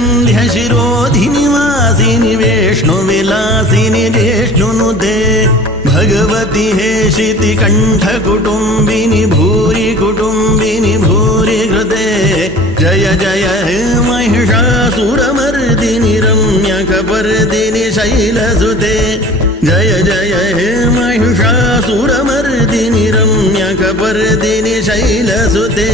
विन्ध्यशिरोधिनि वासिनि विष्णुविलासिनि जिष्णुनुते भगवति हेशिति कण्ठकुटुम्बिनि भूरि कुटुम्बिनि भूरि कृते जय जय हे महिषासुरमर्दिनि रम्यकपर्दिनि शैलसुते जय जय हे महिषासुरमर्दिनि रम्यकपर्दिनि शैलसुते।